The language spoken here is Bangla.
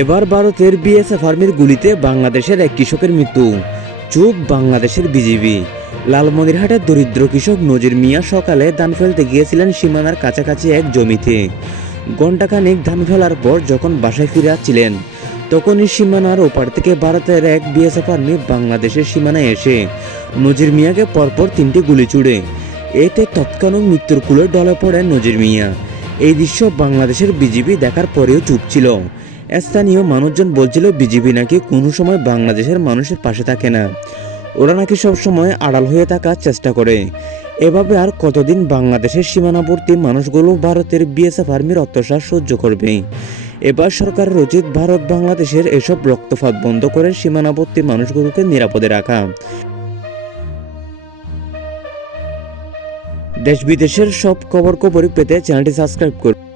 এবার ভারতের বিএসএফ আর্মির গুলিতে বাংলাদেশের এক কৃষকের মৃত্যু। চুপ বাংলাদেশের বিজিবি। লালমনিরহাটের দরিদ্র কৃষক নজির মিয়া সকালে ধান ফেলতে গিয়েছিলেন সীমানার কাছাকাছি এক জমিতে। ঘণ্টাখানিক ধান ফেলার পর যখন বাসায় ফিরে আসছিলেন তখনই সীমানার ওপার থেকে ভারতের এক বিএসএফ আর্মি বাংলাদেশের সীমানায় এসে নজির মিয়াকে পরপর তিনটি গুলি ছুড়ে। এতে তৎক্ষণাৎ মৃত্যুর কুলে ডলে পড়ে নজির মিয়া। এই দৃশ্য বাংলাদেশের বিজিবি দেখার পরেও চুপ ছিল। স্থানীয় মানুষজন বলছিল, বিজেপি নাকি কোনো সময় বাংলাদেশের মানুষের পাশে থাকে না। ওরা নাকি সবসময় আড়াল হয়ে থাকার চেষ্টা করে। এভাবে আর কতদিন বাংলাদেশের সীমানাবর্তী মানুষগুলো ভারতের বিএসএফ আর্মির অত্যাচার সহ্য করবে? এবার সরকারের উচিত ভারত বাংলাদেশের এসব রক্তপাত বন্ধ করে সীমানাবর্তী মানুষগুলোকে নিরাপদে রাখা। দেশ বিদেশের সব খবর খবরই পেতে চ্যানেলটি সাবস্ক্রাইব করুন।